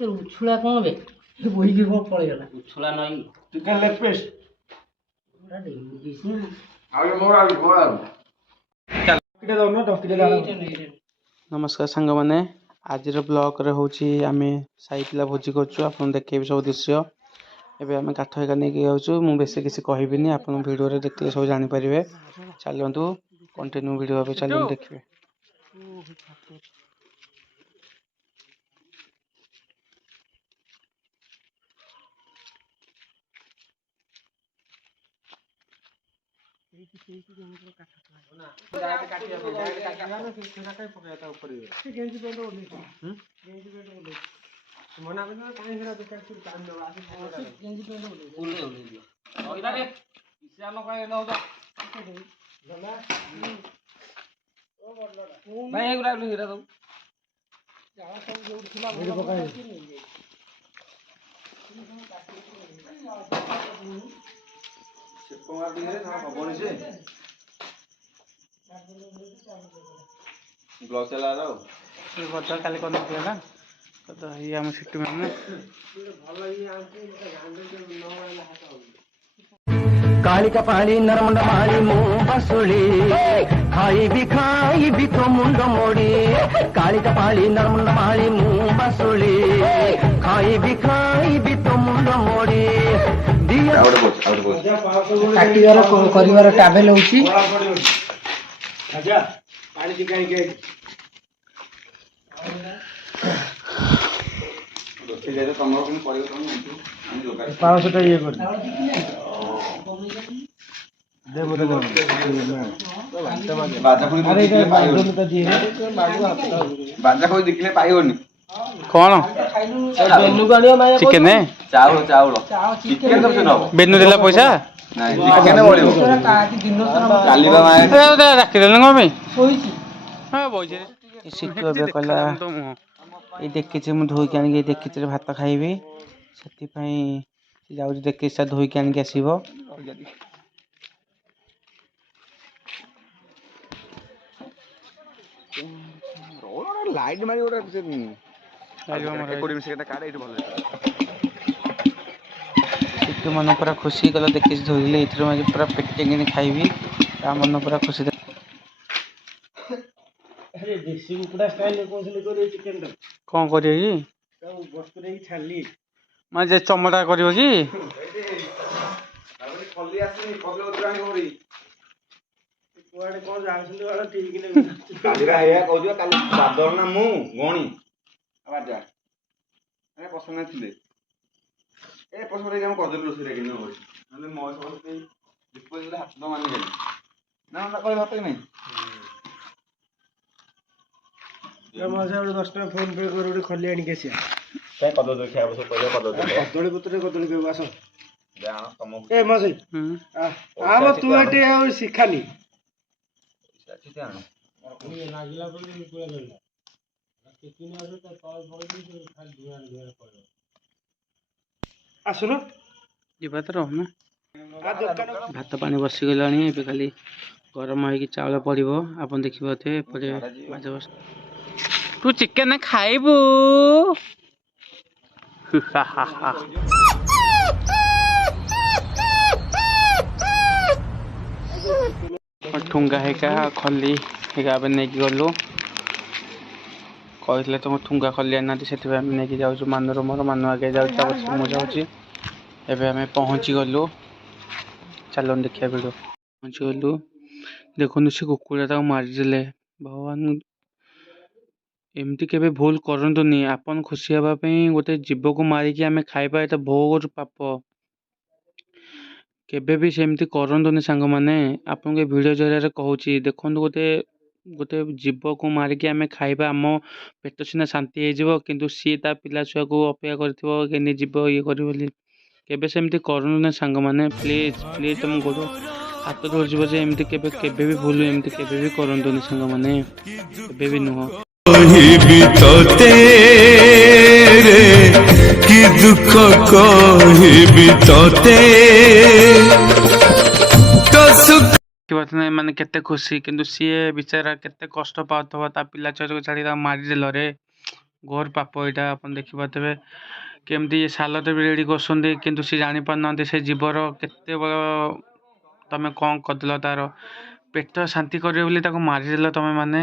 তোর উছুলা কোন বে বইকি কোন পড়ে গেল উছুলা নাই চিকেন লেগ পিস ওরা দেই দিস না আগে মোরা কিটা দাও না টকিটা দাও नमस्कार सांग मैंने आज ब्लॉग रे होची आमे साई पिला भोजी करछु आपन देखेबे सब दृश्य एबे आमे काठ हेका नै के जाउछु मु बेसी किसी कहबिनी आपन वीडियो रे देखले सब जानि परिबे चलंतु कंटिन्यू वीडियो पे चलंतु देखिबे ब्लॉग चला रहा हो ये बता काली कोन दिला तो ये हम सिटी में कालिका पाली नरमुंड माली बसुली खाई भी तो मुंड मोड़ी कालिका पाली नरमुंड माली बसुली खाई भी तो मुंड मोड़ी काटिବାର କରିବାର ଟ୍ରାଭେଲ ହଉଛି आजा पानी चिकन के रोटी दे दे तमरो कोन परियो तम हम जोगार 500 टा ये कर दे बोले बाजा कोई अरे दिखले पाइयो तो दिए बाजा कोई दिखले पाइयोनी कौन बेनु गाड़िया माया चिकन है चाउल चिकन सब सुनो बेनु देला पैसा नहीं चिकन बोलिबो काटी दिन सारा कालीबा माय राखी देले गमी सोईची हां बोइजे सिटु बे कला ए देखिचे मु धोई के आनी के देखिचे भात खाइबे सेति पई जाउ देखि सा धोई के आनी के आसीबो लाइट मारी ओरा से कोडी में से काडे इट भले सिटु मन पूरा खुशी कला देखि धोइले इथरो में पूरा पेटिंग ने खाइबी ता मन पूरा खुशी अरे देसी कुकुड़ा स्टाइल कोन से करे चिकन टा कोन करियो की सब वस्तु रे छाली मैं जे चमड़ा करियो की खल्ली आसी खल्ली उतरानी होरी कुआडे कोन जाउछली वाला ठीक ने कालीबा हेया कहजो काली बादर ना मु गणी आवाजा अरे पसंद थिले ए पसंद रे हम कहजो रोसी रे किनो होई नले मो सब से डिस्पोजल हाथ न मानि गेली ना ना कहि भात नहीं मजा 10 टा फोन पे कर उडी खल्ली आनी के सिया काय कदो दो खाबो सब पहिले कदो दो कदली पुत्र कदली के आसो जान तम ए मजे आ तू एटे सिखानी साथी आनो ये लागिला बोली निकला गला कितने आसे तो कॉल बोल दी खाली दुआर दुआर पड़ो आसुनो जीवा तो रहना आ दुकान भात पानी बसी गलानी एबे खाली गरम होई कि चावल पड़िबो आपन देखिबोते परे बाजा बस तू चिकन खाइबू ठुंगा हेका खल्ली हेका बे नेकी गलु कहले तुम ठुंगा खल्ली आना से नेकी जाऊँ मानुर मोर मानु आगे जाऊँ मु जाऊँगी एबे हमें पहुँची गलु चलो देखिया वीडियो पहुँची गलु देखु से कुकुड़ा मारिदेले भगवान एमती केबे भूल करंतुनी आपन खुशी हबा पई गोटे जीव को मारी कि हमें खाइबा एटा बहुत पाप केबे भी सेमती करंतुनी सांग माने आपन के वीडियो जरिया कहूची देखंतु गोटे गोटे जीव को मारी कि हमें खाइबा आम पेट सिना शांति हो जिवो किंतु सी ता पिला छुआ को अपेक्षा करथिबो केनी जीव ये करी बोली केबे सेमती करंतुनी सांग माने प्लीज प्लीज तुम गोडो हाथ जोड़ जीवो जे एमती केबे केबे भी भूल एमती केबे भी करंतुनी सांग माने केबे भी नुह भी तो तेरे कि दुख कहिबी तो बात नहीं माने केते खुशी किंतु सीए बेचारा केते कष्ट पाउथबा ता पिला छुआ को छाड़ी मारी देल रे ଘୋର ପାପ ଏଇଟା ଆପଣ ଦେଖିପାରୁଥିବେ କେମିତି ସାଲଟ ବି ରେଡ଼ି କରୁଛନ୍ତି କିନ୍ତୁ ସେ ଜାଣିପାରୁନାହାନ୍ତି ସେ ଜୀବର କେତେ ବଡ଼ ତମେ କ'ଣ କରିଦେଲ ତାର ପେଟ ଶାନ୍ତି କରିବ ବୋଲି ତାକୁ ମାରିଦେଲ ତମେ ମାନେ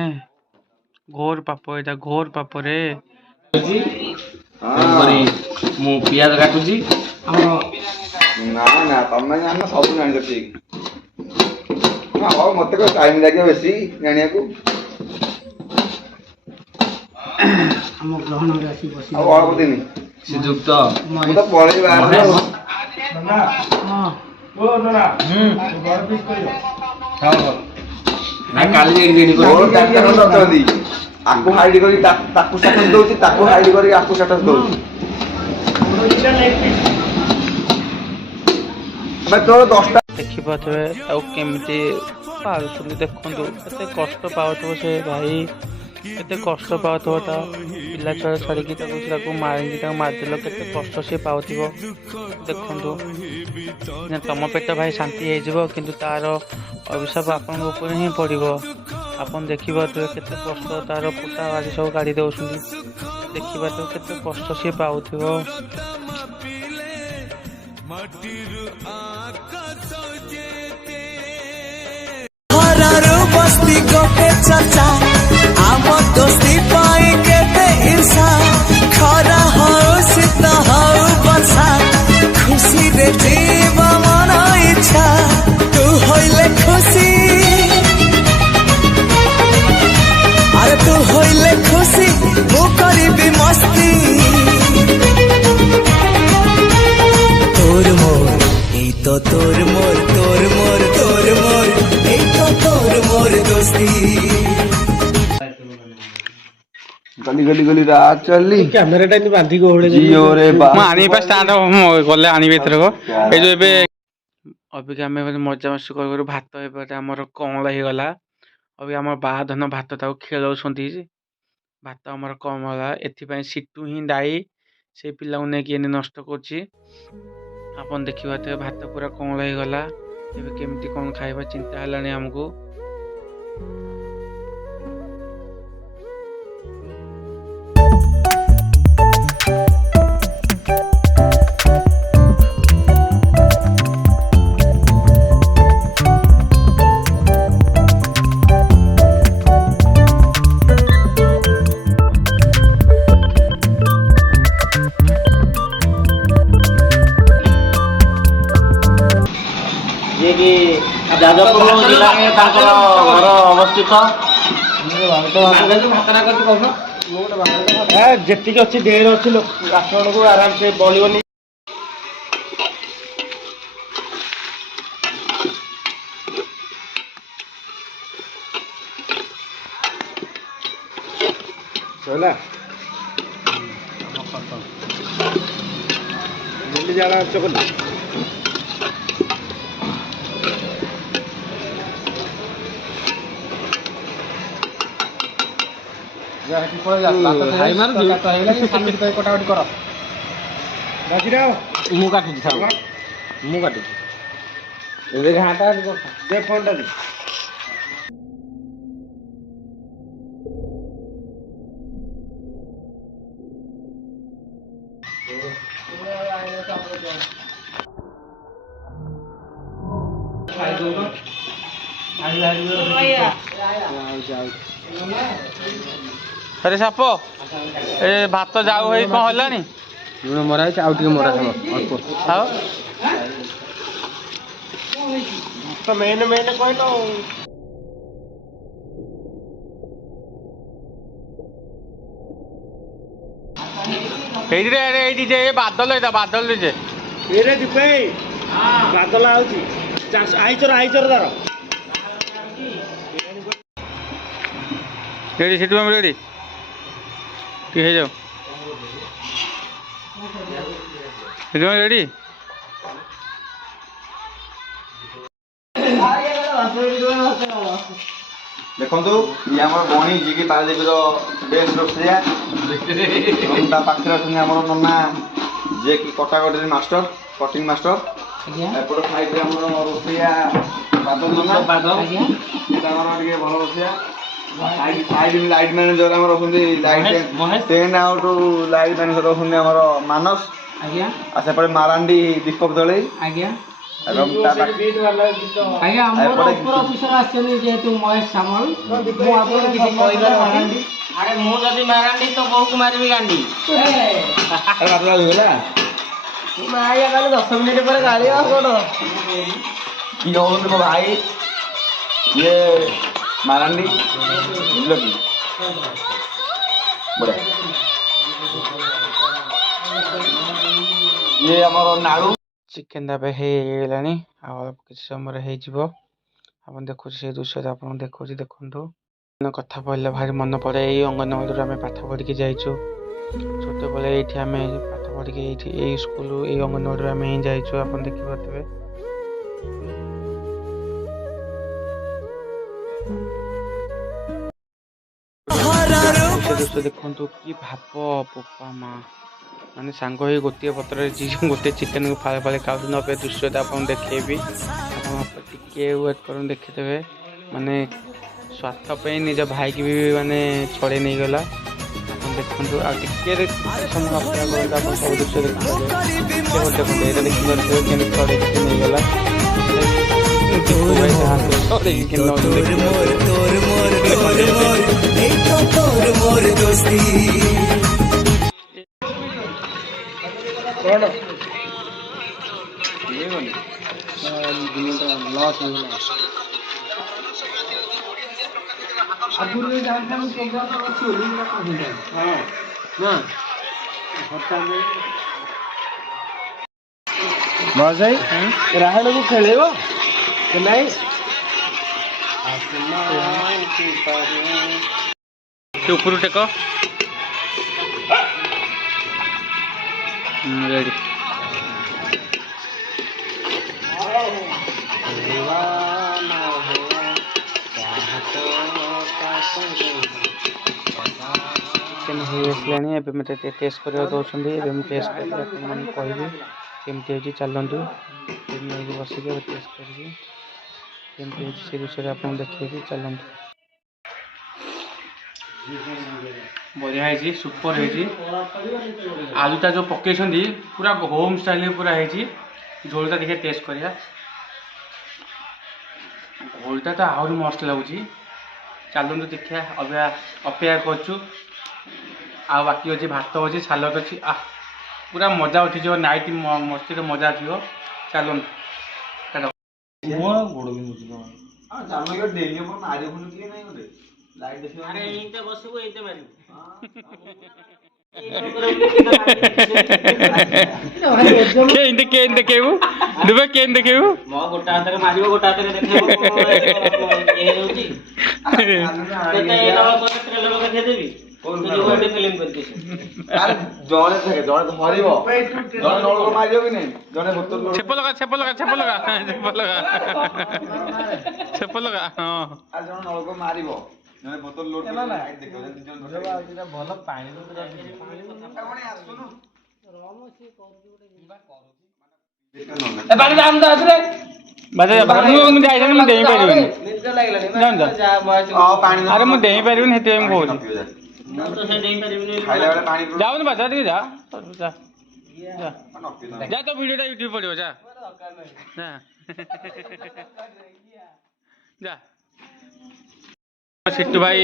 ଘୋର ପାପ ଏଇଟା ଘୋର ପାପରେ ମୁଁ ପିଆଜ କାଟୁଛି ଆମର ନା ନା ତମେ ଜାଣିନ ସବୁ ଜାଣିଛ ଠିକ। ହଉ ମତେ କଣ ଟାଇମ୍ ଲାଗିବ ବେଶୀ ଜାଣିବାକୁ। ଆମ ଗ୍ରହଣରେ ଆସି ବସି ଆଉ ଅଳ୍ପ ଦିନ ଶ୍ରୀଯୁକ୍ତ ମୁଁ ତ ପଳେଇ ବାହାରେ ଆଉ। ନା କାଲି ରେଡି ମୋର ଚାରିଟା ଖଣ୍ଡେ ଅଛନ୍ତି ଆକୁ ହାଇଡ୍ କରି ତାକୁ ଷ୍ଟାଟସ୍ ଦଉଛି ତାକୁ ହାଇଡ୍ କରି ଆକୁ ଷ୍ଟାଟସ୍ ଦଉଛି। ତୋର 10ଟା ଦେଖିପାରୁଥିବେ ଆଉ କେମିତି ପାରୁଛନ୍ତି ଦେଖନ୍ତୁ କେତେ କଷ୍ଟ ପାଉଥିବ ସେ ଭାଇ କେତେ କଷ୍ଟ ପାଉଥିବ ତା ପିଲା ଛୁଆ ଛାଡ଼ିକି ତାକୁ ମାରିକି ତାକୁ ମାରିଦେଲ କେତେ କଷ୍ଟ ସେ ପାଉଥିବ ଦେଖନ୍ତୁ ନା ତମ ପେଟ ଭାଇ ଶାନ୍ତି ହେଇଯିବ କିନ୍ତୁ ତାର ଅଭିଶାପ ଆପଣଙ୍କ ଉପରେ ହିଁ ପଡ଼ିବ। ଆପଣ ଦେଖିପାରୁଥିବେ କେତେ କଷ୍ଟ ତାର ଫୁଟା ବାଡ଼ି ସବୁ କାଢ଼ି ଦେଉଛନ୍ତି ଦେଖିପାରୁଥିବେ କେତେ କଷ୍ଟ ସିଏ ପାଉଥିବ। बस्ती गोटे चर्चा आम दोस्ती पाई केते ईर्षा खरा हो शीत हो वर्षा खुशी रे जीव मन इच्छा तू होइले खुशी अरे तू होइले खुशी मु करीबी मस्ती तोर मोर ए तो तोर मोर तोर मोर तोर मोर ए तो तोर मोर दोस्ती गली गली गली रात चली କ୍ୟାମେରାଟା ଏମିତି ବାନ୍ଧିକି ଓହଳେ ଜିଓ ରେ ବା ମୁଁ ଆଣିବି ଷ୍ଟାଣ୍ଡ ଗଲେ ଆଣିବି ଏଥରକ ଏଇ ଯେଉଁ ଏବେ ଅବିକା ଆମେ ମଜାମସ୍ତି କରୁ କରୁ ଭାତ ଏପଟେ ଆମର କମଳା ହେଇଗଲା ଅବିକା ଆମର ବାହାଧନ ଭାତ ତାକୁ ଖେଳଉଛନ୍ତି ଭାତ ଆମର କମଳା ଏଥିପାଇଁ ସିଟୁ ହିଁ ଦାୟୀ ସେ ପିଲାକୁ ନେଇକି ଏନେ ନଷ୍ଟ କରୁଛି। ଆପଣ ଦେଖିପାରୁଥିବେ ଭାତ ପୁରା କମଳା ହେଇଗଲା ଏବେ କେମିତି କ'ଣ ଖାଇବା ଚିନ୍ତା ହେଲାଣି ଆମକୁ। ଯାଜପୁର ଜିଲ୍ଲାରେ ତାଙ୍କର ଘର ଅବସ୍ଥିତ। ଯେତିକି ଅଛି ଢେର ଅଛି ଆପଣଙ୍କୁ ଆରାମସେ ବଳିବନି। ସଇଲା ଦିଲ୍ଲୀ ଜାଣା ଚକଲି ମୁଁ କାଟୁଛି ମୁଁ କାଟୁଛି ଏବେ ଘାଟା ଫୋନଟା ଆରେ ସାପ ଏ ଭାତ ଯାଉ ହେଇ କ'ଣ ହେଲାଣି ଲୁଣ ମରା ହେଇଛି ଆଉ ଟିକେ ମରା ହବ ଅଳ୍ପ ଆଉ ତ ମେନ୍ କହିଲ ଏଇଠି ଯେ ବାଦଲ ଏଇଟା ବାଦଲ ଯେ ଏରେ ଦୀପେ ବାଦଲ ଆଉଛି ଆଇଚର ତାର ରେଡ଼ି ସେଠୁ ଆମେ ରେଡ଼ି ଟିକେ ହେଇଯାଉ ସେଠୁ ଆମେ ରେଡ଼ି ଦେଖନ୍ତୁ ଇଏ ଆମର ଗଣି ଯିଏକି ପାରାଦୀପର ବେଷ୍ଟ ରୋଷେଇଆ ଏବଂ ତା ପାଖରେ ଅଛନ୍ତି ଆମର ନନା ଯିଏକି କଟାକଟିରେ ମାଷ୍ଟର କଟିଂ ମାଷ୍ଟର ଏପଟ ସାଇଡରେ ଆମର ରୋଷେଇଆ ବାଦଲ ନନା ଆମର ଟିକେ ଭଲ ରୋଷେଇଆ ଲାଇଟ୍ ମ୍ୟାନେଜର ଆମର ଅଛନ୍ତି ଟେଣ୍ଟ ଆଉଟ ଲାଇଟ୍ ମ୍ୟାନେଜର ଅଛନ୍ତି ଆମର ମାନସ ଆଜ୍ଞା ଆଉ ସେପଟେ ମାରାଣ୍ଡି ଦୀପକ ଦଳେଇ ଆଜ୍ଞା ଏବଂ ତା ଆଜ୍ଞା ଆମର ଉପର ଅଫିସର ଆସିଛନ୍ତି ଯେହେତୁ ମହେଶ ସାମଲ ମୁଁ ଆପଣଙ୍କୁ କିଛି କହିବାର ଅଛି। ଆରେ ମୁଁ ଯଦି ମାରାଣ୍ଡି ତ ବୋଉକୁ ମାରିବି ଗାଣ୍ଡି। ମାରିଆ କାଲି 10 ମିନିଟ୍ ପରେ ଗାଳି ଆଉ କଣ କି କହୁଛନ୍ତି ମୋ ଭାଇ ଇଏ ମାରାଣ୍ଡି ବୁଝିଲ କି ବଢିଆ ଇଏ ଆମର ନାଳୁ ଚିକେନ ଏବେ ହେଇଗଲାଣି ଆଉ କିଛି ସମୟରେ ହେଇଯିବ। ଆପଣ ଦେଖୁଛି ସେଇ ଦୃଶ୍ୟରେ ଆପଣଙ୍କୁ ଦେଖୁଛି ଦେଖନ୍ତୁ କଥା କହିଲେ ଭାରି ମନେ ପଡ଼େ। ଏଇ ଅଙ୍ଗନବାଡ଼ିରୁ ଆମେ ପାଠ ପଢ଼ିକି ଯାଇଛୁ ଛୋଟବେଳେ ଏଇଠି ଆମେ ପାଠ ପଢ଼ିକି ଏଇଠି ଏଇ ସ୍କୁଲ ଏଇ ଅଙ୍ଗନବାଡ଼ିରୁ ଆମେ ହିଁ ଯାଇଛୁ ଆପଣ ଦେଖିପାରୁଥିବେ। ସେ ଦୃଶ୍ୟ ଦେଖନ୍ତୁ କି ଭାବ ବୋପା ମା ମାନେ ସାଙ୍ଗ ହେଇ ଗୋଟିଏ ପତ୍ରରେ ଗୋଟେ ଚିକେନକୁ ଫାଳେ ଫାଳେ ଖାଉଛନ୍ତି। ଅବେ ଦୃଶ୍ୟଟା ଆପଣଙ୍କୁ ଦେଖେଇବି ଆପଣ ଟିକେ ୱେଟ୍ କରନ୍ତୁ ଦେଖିଦେବେ। ମାନେ ସ୍ୱାର୍ଥ ପାଇଁ ନିଜ ଭାଇକି ବି ମାନେ ଛଡ଼େଇ ନେଇଗଲା ଆପଣ ଦେଖନ୍ତୁ। ଆଉ ଟିକେ ସମୟ ଅପେକ୍ଷା କରନ୍ତୁ ଆପଣ ସବୁ ଦୃଶ୍ୟ ଦେଖିପାରିବେ। ଦେଖନ୍ତୁ ଏଇଟା ଦେଖିପାରୁଥିବେ କେମିତି ଛଡ଼େଇକି ନେଇଗଲା। ରାହାଣକୁ ଖେଳେଇବ ନାଇଁ ଉପରୁ ଟେକ ରେଡି ଚିକେନ୍ ହେଇ ଆସିଲାଣି। ଏବେ ମୋତେ ଟେଷ୍ଟ କରିବାକୁ ଦେଉଛନ୍ତି। ଏବେ ମୁଁ ଟେଷ୍ଟ କରି ଆପଣମାନଙ୍କୁ କହିବି କେମିତି ହେଇଛି। ଚାଲନ୍ତୁ ନେଇକି ବସିକି ଏବେ ଟେଷ୍ଟ କରିବି କେମିତି ହେଇଛି ସେ ବିଷୟରେ ଆପଣଙ୍କୁ ଦେଖେଇବି। ଚାଲନ୍ତୁ। ବଢ଼ିଆ ହେଇଛି ସୁପର ହେଇଛି। ଆଳୁଟା ଯେଉଁ ପକେଇଛନ୍ତି ପୁରା ହୋମ୍ ଷ୍ଟାଇଲରେ ପୁରା ହେଇଛି। ଝୋଳଟା ଦେଖିଆ ଟେଷ୍ଟ କରିବା। ଝୋଳଟା ତ ଆହୁରି ମସ୍ତ ଲାଗୁଛି। ଚାଲନ୍ତୁ ଦେଖିଆ ଅପେକ୍ଷା କରୁଛୁ। ଆଉ ବାକି ଅଛି ଭାତ ଅଛି ସାଲାଡ଼ ଅଛି ପୁରା ମଜା ଉଠିଯିବ। ନାଇଟ୍ ମସ୍ତିରେ ମଜା ଆସିବ। ଚାଲନ୍ତୁ ଏଇଟା ବସିବୁ ଏଇଟା ମାରିବୁ। କେମିତି ଦେଖେଇବୁ ଦୁବେ କେମିତି ଦେଖେଇବୁ ମୋ ଗୋଟା ହାତରେ ମାରିବ ଗୋଟା ହାତରେ ଦେଖେଇବ। ଦେଖେଇଦେବି ଜଣେ ଧରିବ ଜଣେ ନଳକୁ ମାରିବ କି ନାଇଁ ଜଣେ ବୋତଲ ଛେପ ଲଗା ହଁ ଆଉ ଜଣେ ନଳକୁ ମାରିବ ଜଣେ ବୋତଲ ଲୋଡ ଭଲ ପାଣି ମୁଁ ଯାଇଥାନ୍ତି ମୁଁ ଡେଇଁ ପାରିବିନି ଆରେ ମୁଁ ଡେଇଁ ପାରିବିନି ସେଥିପାଇଁ ମୁଁ କହୁଛି ଯାଉନି ବାଜା ଟିକେ ଯା ତ ଭିଡ଼ିଓଟା ୟୁଟ୍ୟୁବ ପଡ଼ିବ ଯା ସିଟୁ ଭାଇ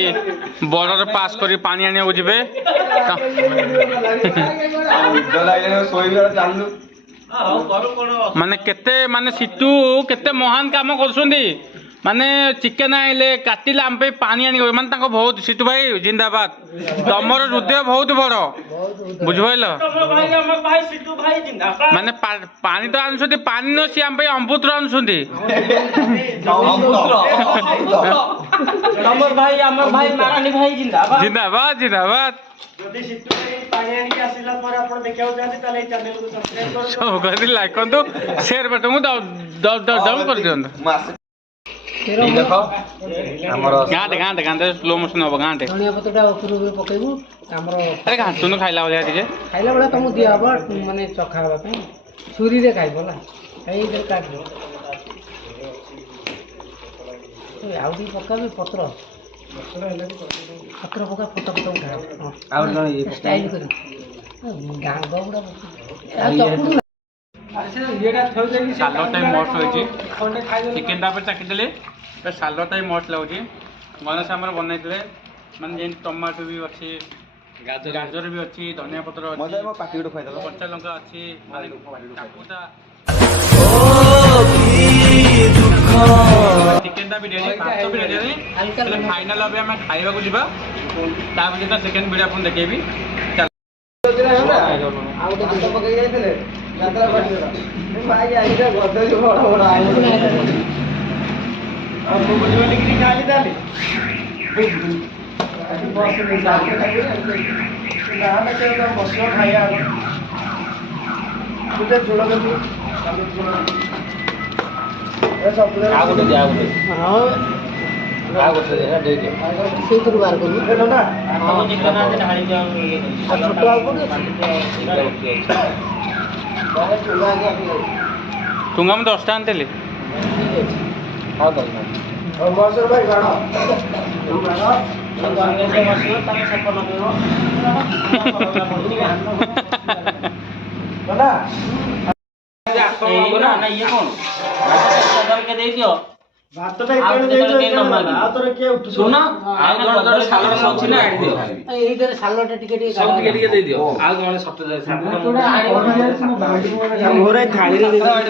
ବର୍ଡର ପାସ୍ କରି ପାଣି ଆଣିବାକୁ ଯିବେ। ମାନେ କେତେ ମାନେ ସିଟୁ କେତେ ମହାନ କାମ କରୁଛନ୍ତି। ମାନେ ଚିକେନ ଆଣିଲେ କାଟିଲେ ଆମ ପାଇଁ ପାଣି ଆଣିବେ ମାନେ ତାଙ୍କ ବହୁତ ସିଟୁ ଭାଇ ଜିନ୍ଦାବାଦ। ତମର ହୃଦୟ ବହୁତ ବଡ ବୁଝିପାରିଲ। ମାନେ ପାଣି ତ ଆଣୁଛନ୍ତି ପାଣି ନ ସିଏ ଆମ ପାଇଁ ଅମୃତ ଆଣୁଛନ୍ତି। ଜିନ୍ଦାବାଦ ଜିନ୍ଦାବାଦ। ସବୁ କରି ଲାଇକ୍ କରନ୍ତୁ ସେୟାର ବଟନକୁ ଡାଉନ୍ କରିଦିଅନ୍ତୁ। ଗାଁଟେ ସ୍ଲୋ ମୋସନ ହବ ଗାଁଟେ ଧନିଆ ପତ୍ରଟା ଉପରକୁ ପକେଇବୁ ଆମର ଆରେ ଘାଣ୍ଟୁନୁ ଖାଇଲା ଭଳିଆ ଟିକେ ଖାଇଲା ବେଳେ ତମକୁ ଦିଆହବ ମାନେ ଚଖା ହେବା ପାଇଁ ଛୁରୀରେ ଖାଇବ ହେଲା ଏଇଥିରେ କାଟିବ ଆଉ ଟିକେ ପକାବି ପତ୍ର ପତ୍ର ପକା ଫଟୋ ଫଟୋ ଉଠା ଆଉ ଜଣେ ଇଏ ଷ୍ଟାଇଲ କରି ଗାଙ୍ଗ ଗୁଡ଼ା ଆଉ ଚକୁଡୁ ସାଲଟା ବି ମସ୍ତ ହେଇଛି ଚିକେନଟା ଉପରେ ଚାଖିଦେଲି ସାଲଟା ବି ମସ୍ତ ଲାଗୁଛି ଗଣେଶ ଆମର ବନେଇଥିଲେ ମାନେ ଯେମିତି ଟମାଟୋ ବି ଅଛି ଗାଜର ବି ଅଛି ଧନିଆ ପତ୍ର ଅଛି ପାଟି ଗୋଟେ ଖାଇଦେଲ କଞ୍ଚା ଲଙ୍କା ଅଛି କାକୁଟା ଚିକେନଟା ବି ରେଡ଼ି ଭାତ ବି ରେଡ଼ି ହେଲେ ଫାଇନାଲ ଏବେ ଆମେ ଖାଇବାକୁ ଯିବା ତା ଭିତରେ ସେକେଣ୍ଡ ଭିଡ଼ିଓ ଆପଣ ଦେଖେଇବି ସେଇଥିରୁ ବାହାର କରୁ ଟୁଙ୍ଗା ମୁଁ 10ଟା ଆଣିଥିଲି ଇଏ କଣ ଦେଇଦିଅ ଶୁଣ ଆଉ ଜଣେ ସାଲଡ ଅଛି ନା ଆଣିଦିଅ ଏଇଥିରେ ସାଲଟା ଟିକେ ଟିକେ ସବୁ ଟିକେ ଟିକେ ଦେଇଦିଅ ଆଉ ଜଣେ ସପ୍ତାହ ମୋର ଏଇ ଥାଳିରେ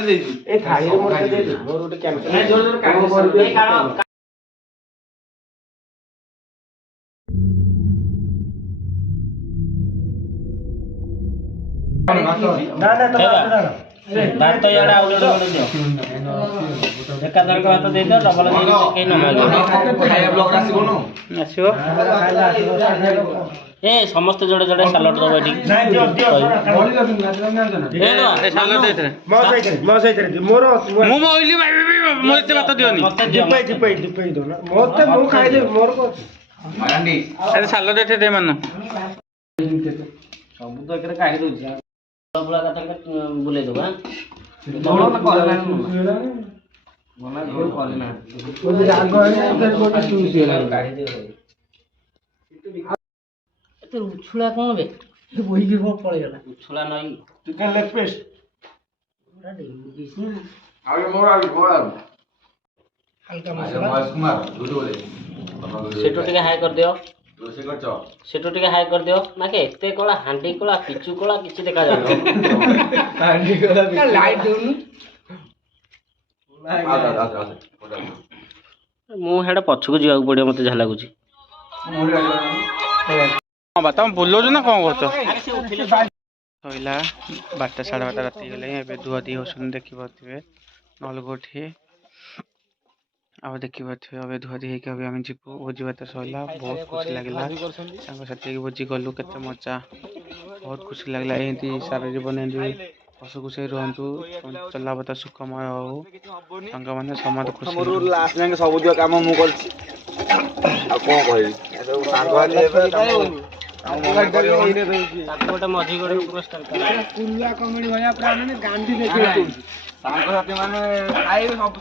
ଦେଇଛି ଏଇ ଥାଳିରେ ମୋର ଦେଇଛି ମୋର ଗୋଟେ କ୍ୟାମ୍ପେନ୍ ଭାତ ଇଆଡେ ଆଉ ଜଣେ ଗୋଟେ ଦିଅ ଏକାଥରକ ଭାତ ଦେଇଦିଅ ଡବଲ କେହି ଆସିବ ଏ ସମସ୍ତେ ଯୋଡେ ଯୋଡେ ସାଲଡ ଦବ ଏଠି ସାଲଡ ଦେଇଥିଲେ ମୋ ସହିତ ମୋର ମୁଁ କହିଲି ମୁଁ ଏତେ ଭାତ ଦିଅନି ଦୀପାଇ ଦଉନା ମତେ ମୁଁ ଖାଇଦେବି ମୋର କଣ ସାଲଡ ଏଠି ଦେ ମାନ ସବୁ ତ ଏକରେ କାଢି ଦଉଛି ବୁଲେଇ ଦବୁ ଉଛୁଳା କଣ ବେ ବୋହିକି କଣ ପଳେଇଗଲା ଉଛୁଳା ନଈ ଚିକେନ ଲେଗ ପିସ୍ ହାଲକା ମସଲା ସେଠୁ ଟିକେ ହାଇ କରିଦିଅ ସେଠୁ ଟିକେ ହାଇ କରିଦିଅ ନା କି ଏତେ କଳା ହାଣ୍ଡି କଳା ପିଚୁ କଳା କିଛି ଦେଖାଯାଉନି ଲାଇଟ୍ ଦଉନୁ ମୁଁ ହେଟା ପଛକୁ ଯିବାକୁ ପଡିବ ମତେ ଯାହା ଲାଗୁଛି ହଁ ବା ତମେ ବୁଲଉଛ ନା କ'ଣ କରୁଛ ସଇଲା 12ଟା 12:30 ରାତି ହେଇଗଲାଣି ଏବେ ଧୁଆ ଧୁଇ ହେଉଛନ୍ତି ଦେଖିପାରୁଥିବେ ନହେଲେ କୋଉଠି ଆଉ ଦେଖିପାରୁଥିବେ ଏବେ ଧୁଆ ଧୁଇ ହେଇକି ଏବେ ଆମେ ଯିବୁ ଭୋଜି ଭାତ ସଇଲା ବହୁତ ଖୁସି ଲାଗିଲା ସାଙ୍ଗସାଥି ହେଇକି ଭୋଜି କଲୁ କେତେ ମଜା ବହୁତ ଖୁସି ଲାଗିଲା ଏମିତି ସାରା ଜୀବନ ଏମିତି ହସ ଖୁସି ରୁହନ୍ତୁ ଚଲାପଥ ସୁଖମୟ ହଉ ସାଙ୍ଗମାନେ ସମସ୍ତେ ଖୁସି ଲାଷ୍ଟ ଯାକେ ସବୁତିକ କାମ ମୁଁ କରିଛି ଆଉ କ'ଣ କହିବି ତାକୁ ଗୋଟେ ମଝି ଗୋଟେ ପୁରସ୍କାର କମେଡି ଭଳିଆ ପୁରା ମାନେ ଗାନ୍ଧୀ ଦେଖିଲା ସାଙ୍ଗସାଥି ମାନେ ଖାଇବେ ସବୁ